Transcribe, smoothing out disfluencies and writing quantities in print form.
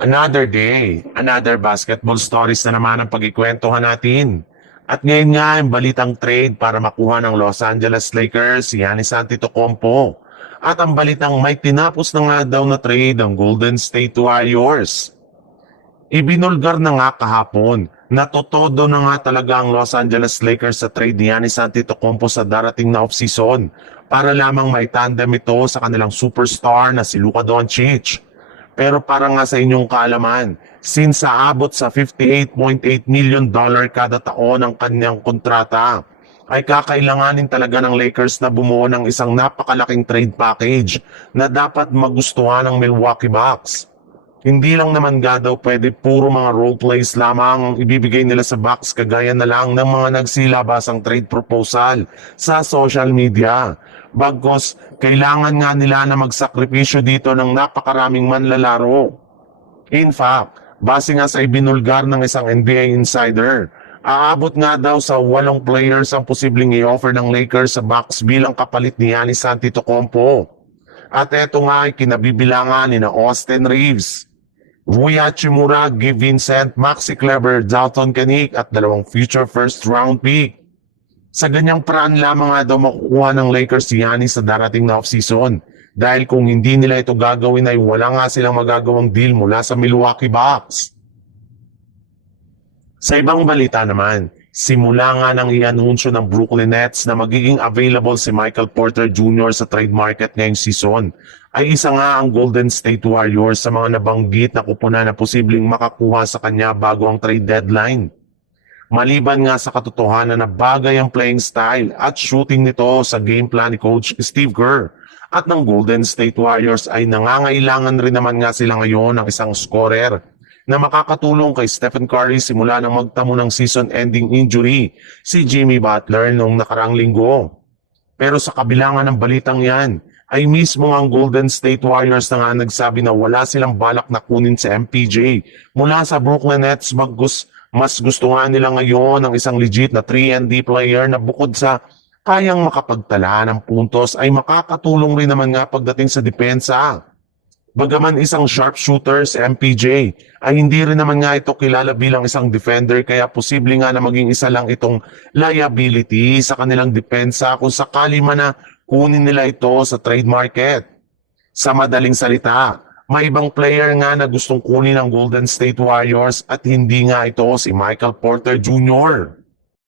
Another day, another basketball stories na naman ang pagkikwentuhan natin. At ngayon nga ang balitang trade para makuha ng Los Angeles Lakers si Giannis Antetokounmpo. At ang balitang may tinapos na nga daw na trade ang Golden State Warriors. Ibinulgar na nga kahapon na totodo na nga talaga ang Los Angeles Lakers sa trade ni Giannis Antetokounmpo sa darating na offseason para lamang maitandem ito sa kanilang superstar na si Luka Doncic. Pero para nga sa inyong kaalaman, since aabot sa $58.8 million kada taon ang kanyang kontrata, ay kakailanganin talaga ng Lakers na bumuo ng isang napakalaking trade package na dapat magustuhan ng Milwaukee Bucks. Hindi lang naman daw pwede puro mga role plays lamang ang ibibigay nila sa Bucks kagaya na lang ng mga nagsilabasang trade proposal sa social media. Bagkus, kailangan nga nila na magsakripisyo dito ng napakaraming manlalaro. In fact, base nga sa ibinulgar ng isang NBA insider, aabot nga daw sa 8 players ang posibleng i-offer ng Lakers sa Bucks bilang kapalit ni Giannis Antetokounmpo. At eto nga ay kinabibilangan ni na Austin Reeves, Rui Hachimura, Gabe Vincent, Maxi Kleber, Dalton Kanick at 2 future first round pick. Sa ganyang paraan lamang nga daw makukuha ng Lakers si Giannis sa darating na offseason. Dahil kung hindi nila ito gagawin ay wala nga silang magagawang deal mula sa Milwaukee Bucks. Sa ibang balita naman, simula nga nang i-anunsyo ng Brooklyn Nets na magiging available si Michael Porter Jr. sa trade market ngayong season, ay isa nga ang Golden State Warriors sa mga nabanggit na kupunan na posibleng makakuha sa kanya bago ang trade deadline. Maliban nga sa katotohanan na bagay ang playing style at shooting nito sa game plan ni Coach Steve Kerr at ng Golden State Warriors ay nangangailangan rin naman nga sila ngayon ng isang scorer na makakatulong kay Stephen Curry simula nang magtamo ng season-ending injury si Jimmy Butler noong nakaraang linggo. Pero sa kabilangan ng balitang yan, ay mismo ang Golden State Warriors na nga nagsabi na wala silang balak na kunin si MPJ mula sa Brooklyn Nets mas gusto nga nila ngayon ng isang legit na 3-and-D player na bukod sa kayang makapagtala ng puntos ay makakatulong rin naman nga pagdating sa depensa. Bagaman isang sharpshooter si MPJ ay hindi rin naman nga ito kilala bilang isang defender kaya posible nga na maging isa lang itong liability sa kanilang depensa kung sakali man na kunin nila ito sa trade market. Sa madaling salita, may ibang player nga na gustong kunin ng Golden State Warriors at hindi nga ito si Michael Porter Jr.